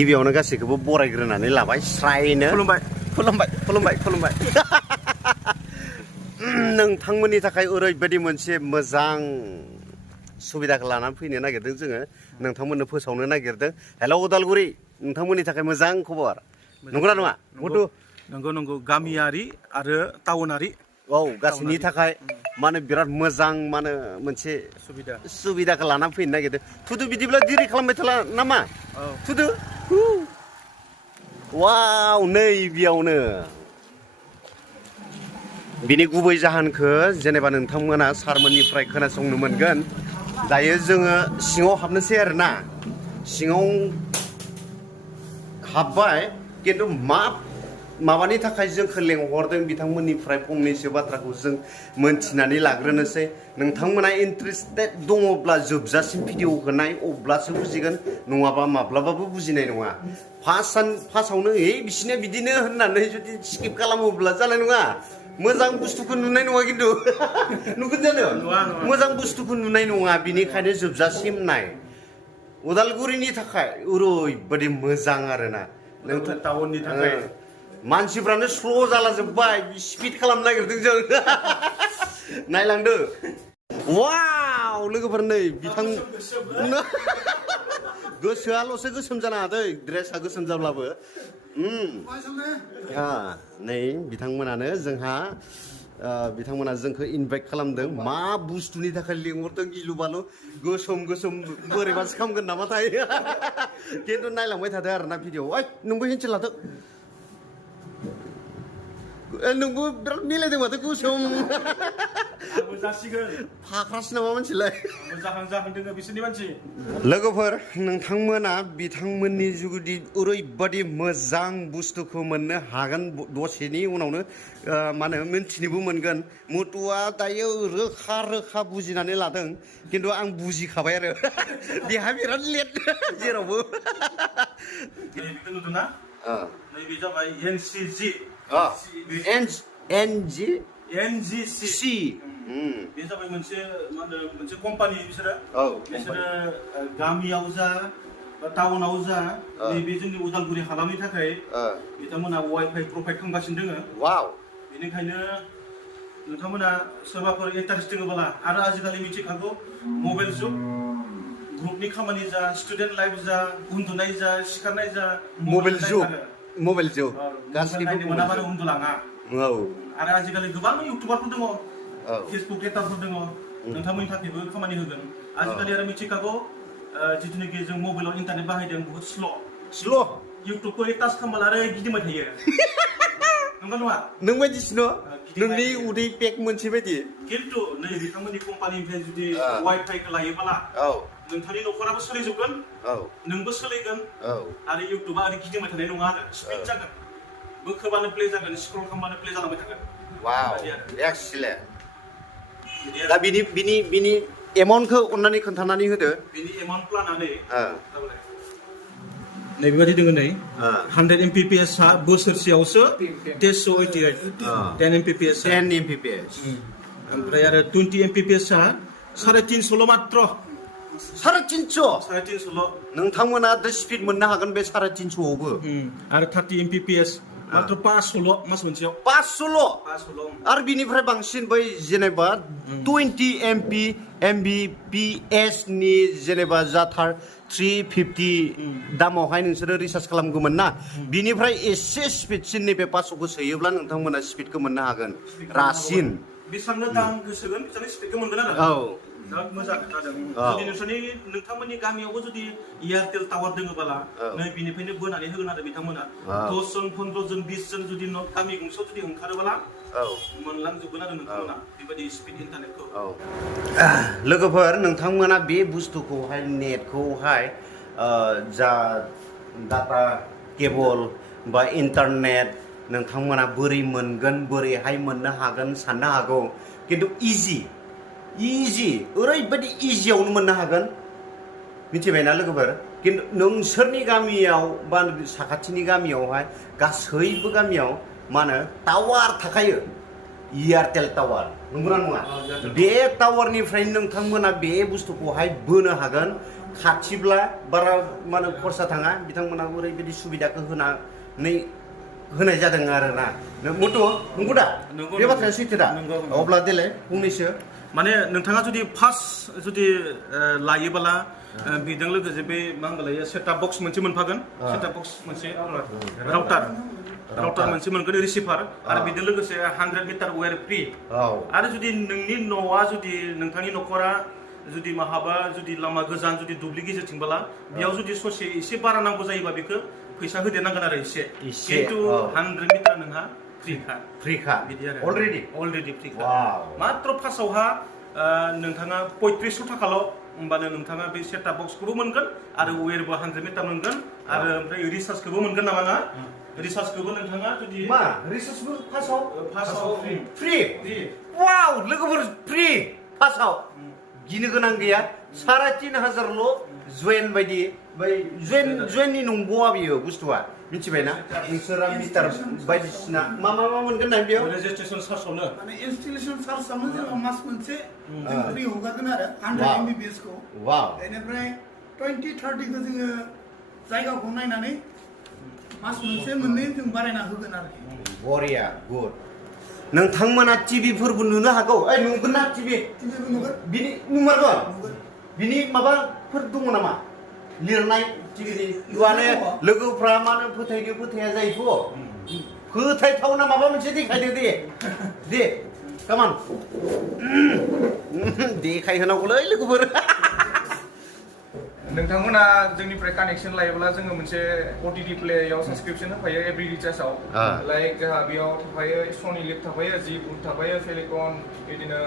गिबियावनो गासैखौबो बरायग्रोनानै लाबाय स्रायनो खुलुमबाय नोंथांमोननि थाखाय ओरैबायदि मोनसे मोजां सुबिदाखौ लानानै फैनो नागिरदों जोङो नोंथांमोननो फोसावनो नागिरदों हेलौ उदालगुरि नोंथांमोननि थाखाय मोजां खबर नंगौना नङा नंगौ गामियारि आरो टाउनारि औ गासैनि थाखाय माने बिराद मोजां माने मोनसे सुबिदाखौ लानानै फैनो नागिरदों थुदो बिदिब्ला दिरि खालामबाय थाला नामा थुदो वाव नै बेयावनो बिनि गुबै जाहोनखौ जेनेबा नोंथांमोना सारमोननिफ्राय खोनासंनो मोनगोन दायो जोङो सिङाव हाबनोसै आरोना सिङाव हाबबाय खिन्थु माबानि थाखाय जोंखौ लेंहरदों बिथांमोननिफ्राय फंनैसो बाथ्राखौ जों मोनथिनानै लाग्रोनोसै नोंथांमोना इन्टारेस्टेड दङब्ला जोबजासिम भिडिअखौ नाय अब्लासो बुजिगोन नङाबा माब्लाबाबो बुजिनाय नङा फार्स्टआवनो बिसिना बिदिनो होननानै जुदि स्किप खालामोब्ला जानाय नङा मोजां बुस्थुखौ नुनाय नङा खिन्थु नुगोन जानो मोजां बुस्थुखौ नुनाय नङा बिनिखायनो जोबजासिम नाय उदालगुरिनि थाखाय ओरैबायदि मोजां आरोना नोंथां टाउननि थाखाय मानसिफ्रानो स्ल' जालाजोब्बाय स्पिड खालामनो नागिरदों जों नायलांदो वाव लोगोफोर नै बिथां गोसोआल'सो गोसोम जानो हादै ड्रेसा गोसोम जाब्लाबो नै बिथांमोनानो बिथांमोना जोंखौ इनभाइट खालामदों मा बुस्थुनि थाखाय लिंहरदों गिलु बालु गोसोम बोरैबासो खालामगोन नामाथाय खिन्थु नायलांबाय थादो आरोना भिडिअ नोंबो हेन्सेल लादो नोंबो बिराद मिलायदों माथो गोसोम फाख्रासो नामा मानसिलाय बिसोरनि मानसि लोगोफोर नोंथांमोना बिथांमोननि जुदि ओरैबादि मोजां बुस्थुखौ मोननो हागोन दसेनि उनावनो मा होनो मिन्थिनोबो मोनगोन मुथुआ दायो रोखा बुजिनानै लादों खिन्थु आं बुजिखाबाय आरो देहा बिराद लेट जेरावबो नुदोंना नैबे जाबाय NGC बे जाबाय मोनसे मा होनो मोनसे कम्पानि बिसोरो गामियाव जा टाउनाव जा नैबे जोंनि उदालगुरि हालामनि थाखाय बिथांमोना वाइफाइ प्रभाइड खालामगासिनो दङ बेनिखायनो नोंथांमोना सोरबाफोर इन्टारेस्ट दङब्ला आरो आजिखालि मिथिखागौ मबाइल जुग ग्रुपनि खामानि जा स्टुडेन्ट लाइफ जा उन्दुनाय जा सिखारनाय जा मबाइल जुग गासैबो मोनाबानो उन्दुलाङा आरो आजिखालि गोबां इउटुबारफोर दङ फेसबुक क्रिएटारफोर दङ नोंथांमोननि थाखायबो खामानि होगोन आजिखालि आरो मिथिखागौ जिथुनाखि जों मबाइलाव इन्टारनेट बाहायदों बहुत स्ल' इउटुबखौ टाच खालामब्ला आरो गिदिंबाय थायो नंगौ नङा नों बायदिसिनो नोंनि उदै पेक मोनसे बायदि खिन्थु नै बिथांमोननि कम्पानिनिफ्राय जुदि वाइफाइखौ लायोब्ला नोंथांनि न'खराबो सोलिजोबगोन नोंबो सोलिगोन आरो इउटुबा आरो गिदिंबाय थानाय नङा आरो स्पिड जागोन बोखोबानो प्ले जागोन स्क्रल खालामबानो प्ले जालांबाय थागोन एक्सिलेन्ट दा बिनि एमाउन्टखौ अन्नानै खोन्थानानै होदो बिनि एमाउन्ट प्लानानै नैबेबायदि दङ नै 100 Mbps बोसोरसेयावसो 1088 10 Mbps ओमफ्राय आरो 20 Mbps 350 मात्र 350 नोंथांमोना स्पिड मोननो हागोन बे 350आवबो आरो 30 Mbps मात्र 500 मास मोनसेयाव 500 आरो बिनिफ्राय बांसिन बै जेनेबा 20 Mbps नि जेनेबा जाथार 350 दामावहाय नोंसोरो रिसार्च खालामगौमोन ना बिनिफ्राय एसे स्पिडसिन नैबे 500खौ सोयोब्ला नोंथांमोना स्पिडखौ मोननो हागोन रासिन बेसेबांनो दाम गोसोगोन बेसेबांनो स्पिडखौ मोनगोन आरो बिराद मोजां खोनादों जुदि नोंथांमोननि गामियावबो जुदि एयारटेल टावार दङब्ला नै बिनिफ्रायनो बोनानै होगोन आरो बिथांमोना 10 जन 15 जन 20 जन जुदि गामि गंसेयाव जुदि ओंखारोब्ला मोनलांजोबगोन आरो नोंथांमोना बेबायदि स्पिड इन्टारनेटखौ लोगोफोर नोंथांमोना बे बुस्थुखौहाय नेटखौहाय जा डाटा केबल बा इन्टारनेट नोंथांमोना बोरै मोनगोन बोरैहाय मोननो हागोन साननो हागौ खिन्थु इजि ओरैबायदि इजियावनो मोननो हागोन मिथिबायना लोगोफोर खिन्थु नोंसोरनि गामियाव बा साखाथिनि गामियावहाय गासैबो गामियाव मा होनो टावार थाखायो एयारटेल टावार नंगौना नङा बे टावारनिफ्रायनो नोंथांमोना बे बुस्थुखौहाय बोनो हागोन खाथिब्ला बारा माने खरसा थाङा बिथांमोना ओरैबायदि सुबिदाखौ होनानै होनाय जादों आरोना मथ' नंगौ दा बे बाथ्राया सैथो दा अब्ला देलाय फंनैसो माने नोंथाङा जुदि फार्स्ट जुदि लायोबोला बेजों लोगोसे बे मा होनबालाय सेटआप बक्स मोनसे मोनफागोन सेटआप बक्स मोनसे राउटार मोनसे मोनगोन रिसिभार आरो बेजों लोगोसे 100 मिटार वेर फ्रि आरो जुदि नोंनि न'आ जुदि नोंथांनि न'खरा जुदि माहाबा जुदि लामा गोजान जुदि दुब्लि गेजेरथिंबोला बेयाव जुदि ससे एसे बारा नांगौ जायोबा बेखौ फैसा होदेरनांगोन आरो एसे खिन्थु 100 मिटार नोंहा फ्रिखा बिदि आरो अलरेडि फ्रिखा मात्र फार्स्टआवहा नोंथाङा 3500 थाखाल' होमबानो नोंथाङा बे सेटआप बक्सखौबो मोनगोन आरो वेरबो 100 मिटार मोनगोन आरो ओमफ्राय रिसार्जखौबो मोनगोन नामा ना रिसार्जखौबो नोंथाङा जुदि मा रिसार्जबो फार्स्टआव फ्रि वाव लोगोफोर फ्रि फार्स्टआव गिनो गोनां गैया 3500ल' जयेन बायदि जयेननि नंबावा बियो बुस्थुआ मिथिबायना नोंसोरा मिटार बायदिसिना मा मोनगोन ना बेयाव रेजिस्ट्रेसन चार्जआवनो माने इनस्टलेशन चार्जआवनो जोङो मास मोनसे फ्रि हगारगोन आरो 100 MBPS खौ बेनिफ्राय 20-30 खौ जोङो जायगाखौ नायनानै मास मोनसे मोननै जों बारायना होगोन आरोखि बरिया गुड नोंथांमोना टिभिफोरबो नुनो हागौ नुगोन ना टिभि बिनि नुमारगोन बिनि माबाफोर दङ नामा लिरनाय टिभिनि माने लोगोफ्रा मानो फोथाया जायोथ' फोथायथावना माबा मोनसे देखायदो दे कामान देखायहोनांगौलै लोगोफोर नोंथांमोना जोंनिफ्राय कानेक्सन लायोब्ला जोङो मोनसे OTT प्लेयाव साबस्क्रिप्शन होफायो एभ्रि रिचार्जआव लाइक जोंहा बेयाव थाफायो सनि लिभ थाफायो जि बुक थाफायो फेलिकन बिदिनो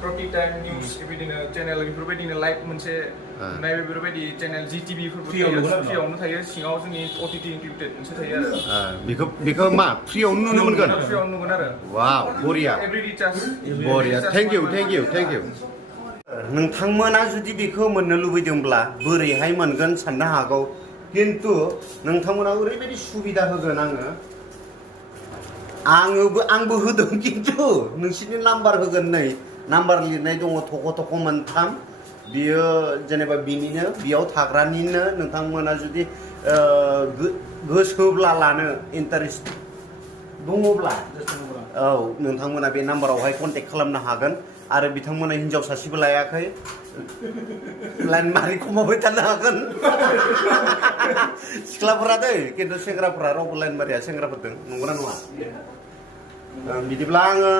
प्रति टाइम निउज बिदिनो चेनेल बेफोरबायदिनो लाइभ मोनसे नायबे बेफोरबायदि चेनेल GTV फोरबो फ्रियावनो थायो सिङाव जोंनि OTT इनक्लुडेड मोनसे थायो आरो बेखौ मा फ्रियावनो नुनो मोनगोन आरो वाव बरिया एभ्रि रिचार्ज बरिया थैंक इउ नोंथांमोना जुदि बेखौ मोननो लुबैदोंब्ला बोरैहाय मोनगोन साननो हागौ किन्तु नोंथांमोना ओरैबायदि सुबिदा होगोन आंबो होदों किन्तु नोंसिनि नाम्बार होगोन नै नाम्बार लिरनाय दङ थख' मोनथाम बियो जेनेबा बिनिनो बेयाव थाग्रानिनो नोंथांमोना जुदि गोसोब्ला लानो इन्टारेस्ट दङब्ला नोंथांमोना बे नाम्बारावहाय कन्टेक्ट खालामनो हागोन आरो बिथांमोना हिनजाव सासेबो लायाखै लाइन मारि खमायबाय थानो हागोन सिख्लाफोरा दै किन्तु सेंग्राफोरा रावबो लाइन मारिया सेंग्राफोरदों नंगौना नङा बिदिब्ला आङो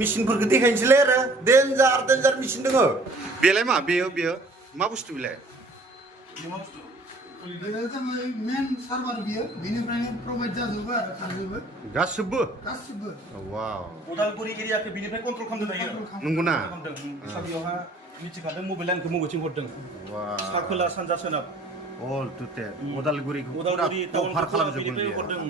मेचिनफोरखौ देखायनोसैलै आरो देन्जार मेचिन दङ बेलाय मा बेयो मा बुस्थु बेलाय मेन सार्भार बियो बिनिफ्रायनो प्रोवाइड जाजोबो आरो खारजोबो गासिबो वाव उदालगुरि एरियाखौ बिनिफ्राय कन्ट्रल खालामदों दायो नंगौना बेयावहा मिथिखादों मबाइल लाइनखौ मबेथिं हरदों सा खोला सानजा सोनाब अल टुटेल उदालगुरिखौ कभार खालामजोबगोन हरदों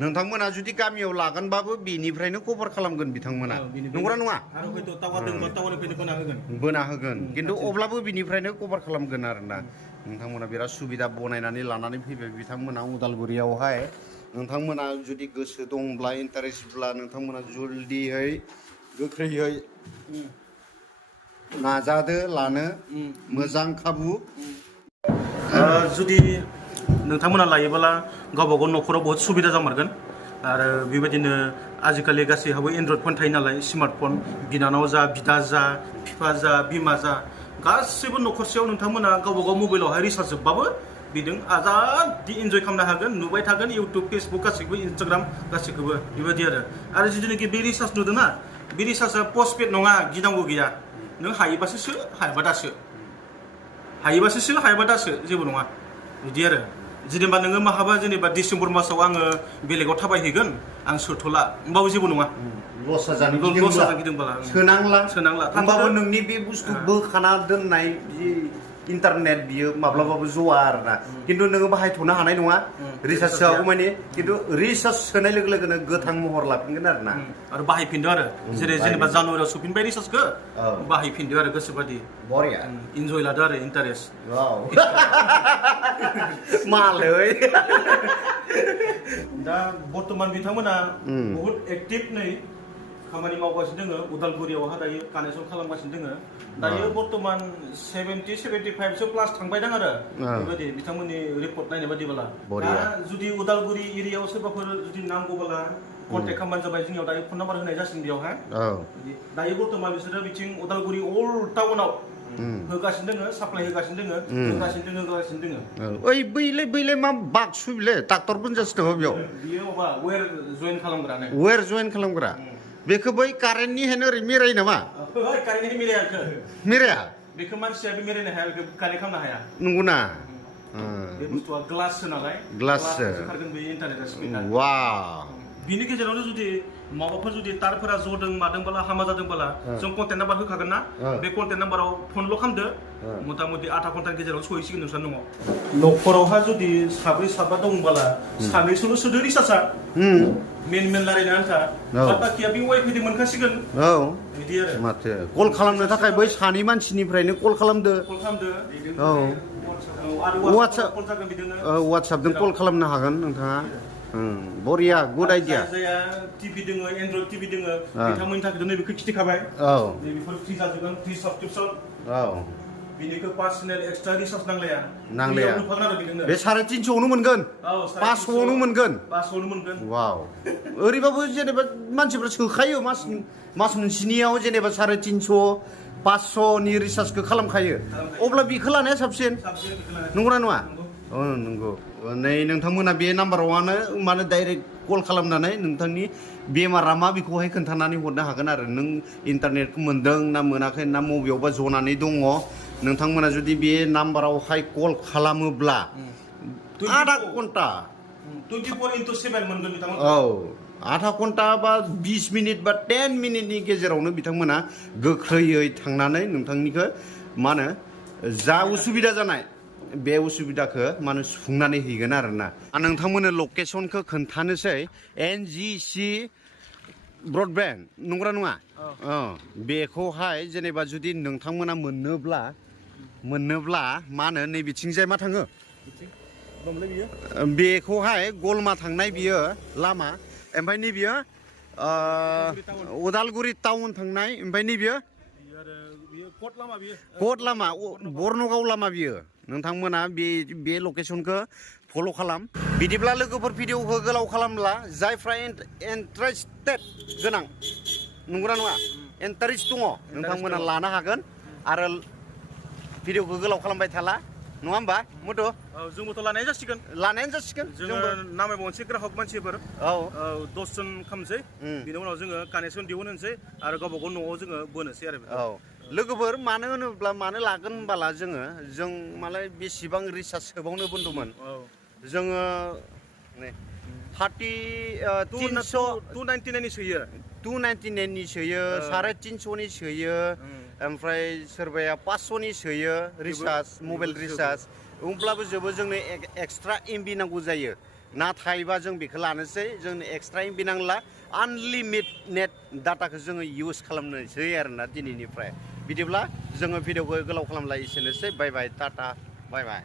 नोंथांमोना जुदि गामियाव लागोनबाबो बेनिफ्रायनो कभार खालामगोन बिथांमोना नंगौना नङा आरो हयथ' टावार दंबा टावारनिफ्रायनो बोना होगोन किन्तु अब्लाबो बिनिफ्रायनो कभार खालामगोन आरोना नोंथांमोना बिराद सुबिदा बनायनानै लानानै फैबाय बिथांमोना उदालगुरियावहाय नोंथांमोना जुदि गोसो दंब्ला इन्टारेस्टब्ला नोंथांमोना जल्दियै गोख्रैयै नाजादो लानो मोजां खाबु जुदि नोंथांमोना लायोबोला गावबा गाव न'खराव बहुत सुबिदा जामारगोन आरो बेबायदिनो आजिखालि गासैहाबो एन्ड्रइड फन थायो नालाय स्मार्टफन बिनानाव जा बिदा जा बिफा जा बिमा जा गासैबो न'खरसेयाव नोंथांमोना गावबा गाव मबाइलावहाय रिसार्ज जोबबाबो बिदों आजादि इन्जय खालामनो हागोन नुबाय थागोन इउटुब फेसबुक गासैखौबो इन्सटाग्राम गासैखौबो बेबायदि आरो जिथुनाखि बे रिसार्ज नुदोंना बे रिसार्जआ पस्टपेड नङा गिनांगौ गैया नों हायोबासो सो हायाबा दासो जेबो नङा बिदि आरो जेनेबा नोङो माहाबा जेनेबा डिसेम्बर मासाव आङो बेलेगाव थाबायहैगोन आं सोथ'ला होमबाबो जेबो नङा लस जाजानो गिदोंबाला सोनांला होमबाबो नोंनि बे बुस्थु बोखाना दोननाय इन्टारनेट बियो माब्लाबाबो जवा आरोना किन्तु नोङो बाहायथ'नो हानाय नङा रिसार्ज सोआगौ माने किन्तु रिसार्ज सोनाय लोगो लोगोनो गोथां महर लाफिनगोन आरोना आरो बाहायफिनदो आरो जेनेबा जानुवारियाव सफिनबाय रिसार्जखौ बाहायफिनदो आरो गोसोबादि बरिया इन्जय लादो आरो इन्टारेस्ट मालै दा बर्तमान बिथांमोना बहुत एक्टिभ नै खामानि मावगासिनो दङ उदालगुरियावहा दायो कानेक्सन खालामगासिनो दङ दायो बर्तमान 70-75 प्लास थांबाय दं आरो बेबायदि बिथांमोननि रिपर्ट नायनाय बादिब्ला दा जुदि उदालगुरि एरियायाव सोरबाफोर जुदि नांगौब्ला कन्टेक्ट खालामबानो जाबाय जोंनियाव दायो फन नाम्बार होनाय जासिगोन बेयावहाय दायो बर्तमान बिसोरो बिथिं उदालगुरि अल टाउनाव होगासिनो दङ साप्लाय होगासिनो दङ ओइ बैलाय मा बाक्सु बिलाय डाक्टर गुनजासो दङ बेयाव बियो माबा वेर जइन खालामग्रानो वेर जइन खालामग्रा बेखौ बै कारेन्टनि हेन ओरै मेरायो नामा कारेन्टनि मेरायाखै मेराया बेखौ मानसिया बे मेरायनो हाया बेखौ कानेक्ट खालामनो हाया नंगौना बे बुस्थुआ ग्लाससो नालाय ग्लाससो खारगोन बे इन्टारनेटआ स्पिकार वाव बिनि गेजेरावनो जुदि माबाफोर जुदि तारफोरा जदों मादोंबोला हामा जादोंबोला जों कन्टेक्ट नाम्बार होखागोन ना बे कन्टेक्ट नाम्बाराव फनल' खालामदो मथा-मथि आधा घन्टानि गेजेराव सहैसिगोन नोंस्रा न'आव न'खरावहा जुदि साब्रै साबा दंबोला सानैसोल' सोदो रिसार्जआ मेन रायलायनो आन्था बाखिया बे वाइफाइजों मोनखासिगोन बिदि आरो माथो कल खालामनो थाखाय बै सानै मानसिनिफ्रायनो कल खालामदो वाट्सएपजों कल खालामनो हागोन नोंथाङा बरिया गुड आइडिया जाया टिभि दङ एन्ड्रइड टिभि दङ बिथांमोननि थाखाय नैबेखौ खिथिखाबाय नैबेफोर फ्रि जाजोबगोन free subscription बिनिखौ personal extra recharge नांलाया बे 350 मोनगोन 500 मोनगोन वाव ओरैबाबो जेनेबा मानसिफ्रा सोखायो मास मोनसेनियाव जेनेबा 350 500 नि रिसार्जखौ खालामखायो अब्ला बेखौ लानाया साबसिन नंगौना नङा नंगौ नै नोंथांमोना बे नाम्बारावनो माने डाइरेक्ट कल खालामनानै नोंथांनि बेमारा मा बेखौहाय खोन्थानानै हरनो हागोन आरो नों इन्टारनेटखौ मोन्दों ना मोनाखै ना बबेयावबा जनानै दङ नोंथांमोना जुदि बे नाम्बारावहाय कल खालामोब्ला आधा घन्टा 24/7 मोनगोन बिथांमोन आधा घन्टा बा 20 मिनिट बा 10 मिनिटनि गेजेरावनो बिथांमोना गोख्रैयै थांनानै नोंथांनिखौ मा होनो जा उसुबिदा जानाय बे उसुबिदाखौ माने सुफुंनानै हैगोन आरोना नोंथांमोननो लकेसनखौ खोन्थानोसै NGC ब्रडबेन्ड नंगौना नङा बेखौहाय जेनेबा जुदि नोंथांमोना मोननोब्ला मा होनो नैबिथिंजाय मा थाङो बेखौहाय गलमा थांनाय बियो लामा ओमफ्राय नैबियो उदालगुरि टाउन थांनाय ओमफ्राय नैबियो कट लामा बर्नगाव लामा बियो नोंथांमोना बे लकेसनखौ फल' खालाम बिदिब्ला लोगोफोर भिडिअखौ गोलाव खालामब्ला जायफ्रा इन्टारेस्टेड गोनां नंगौना नङा इन्टारेस्ट दङ नोंथांमोना लानो हागोन आरो भिडिअखौ गोलाव खालामबाय थाला नङा होमबा मथ' जोंबोथ' लानायानो जासिगोन जोङो नामायबावनोसै ग्राहक मानसिफोर 10 जन खालामनोसै बिनि उनाव जोङो कानेक्सन दिहुननोसै आरो गावबा गाव न'आव जोङो बोनोसै आरो लोगोफोर मानो होनोब्ला मानो लागोन होनबाला जों मालाय बेसेबां रिसार्ज सोबावनो बन्द'मोन जोङो 299 नि सोयो 299 नि सोयो 350 नि सोयो ओमफ्राय सोरबाया 500 नि सोयो रिसार्ज मबाइल रिसार्ज होमब्लाबो जोंनो एक्सट्रा एमबि नांगौ जायो नाथायबा जों बेखौ लानोसै जोंनो एक्सट्रा एमबि नांला आनलिमिटेड नेट डाटाखौ जोङो इउज खालामनोसै आरोना दिनैनिफ्राय बिदिब्ला जोङो भिडिअखौ गोलाव खालामला एसेनोसै बाय बाय टाटा बाय बाय